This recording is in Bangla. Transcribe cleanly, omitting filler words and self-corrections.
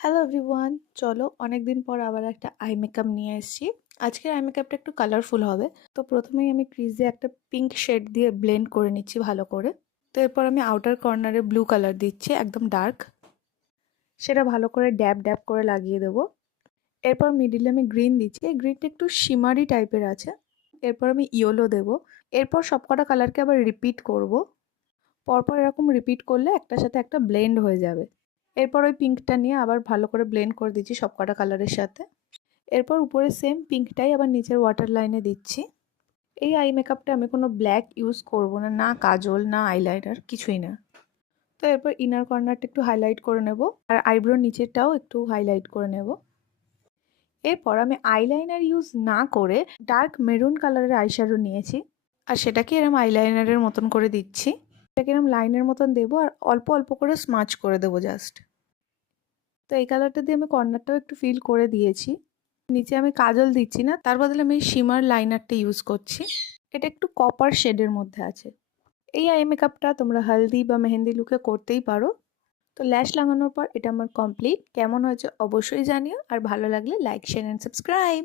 হ্যালো এভরিওয়ান, চলো অনেকদিন পর আবার একটা আই মেকআপ নিয়ে এসেছি। আজকের আই মেকআপটা একটু কালারফুল হবে। তো প্রথমেই আমি ক্রিজে একটা পিঙ্ক শেড দিয়ে ব্লেন্ড করে নিচ্ছি ভালো করে। তো এরপর আমি আউটার কর্নারে ব্লু কালার দিচ্ছি, একদম ডার্ক। সেটা ভালো করে ড্যাব ড্যাব করে লাগিয়ে দেবো। এরপর মিডিলে আমি গ্রিন দিচ্ছি, এই গ্রিনটা একটু শিমারি টাইপের আছে। এরপর আমি ইয়েলো দেবো। এরপর সবকটা কালারকে আবার রিপিট করব। পরপর এরকম রিপিট করলে একটার সাথে একটা ব্লেন্ড হয়ে যাবে। এরপর ওই পিঙ্কটা নিয়ে আবার ভালো করে ব্লেন্ড করে দিচ্ছি সবকটা কালারের সাথে। এরপর উপরে সেম পিঙ্কটাই আবার নিচের ওয়াটার লাইনে দিচ্ছি। এই আই মেকআপটা আমি কোনো ব্ল্যাক ইউজ করব না, না কাজল না আইলাইনার, কিছুই না। তো এরপর ইনার কর্নারটা একটু হাইলাইট করে নেব, আর আইব্রোর নিচেরটাও একটু হাইলাইট করে নেব। এরপর আমি আইলাইনার ইউজ না করে ডার্ক মেরুন কালারের আইশ্যাডো নিয়েছি, আর সেটাকে এরকম আইলাইনারের মতন করে দিচ্ছি। এটাকে এরকম লাইনের মতন দেবো আর অল্প অল্প করে স্মাচ করে দেবো জাস্ট। তো এই কালারটা দিয়ে আমি কর্নারটাও একটু ফিল করে দিয়েছি। নিচে আমি কাজল দিচ্ছি না, তার বদলে আমি শিমার লাইনারটা ইউজ করছি। এটা একটু কপার শেডের মধ্যে আছে। এই আই মেকআপটা তোমরা হলদি বা মেহেন্দি লুকে করতেই পারো। তো ল্যাশ লাগানোর পর এটা আমার কমপ্লিট। কেমন হয়েছে অবশ্যই জানিও, আর ভালো লাগলে লাইক, শেয়ার অ্যান্ড সাবস্ক্রাইব।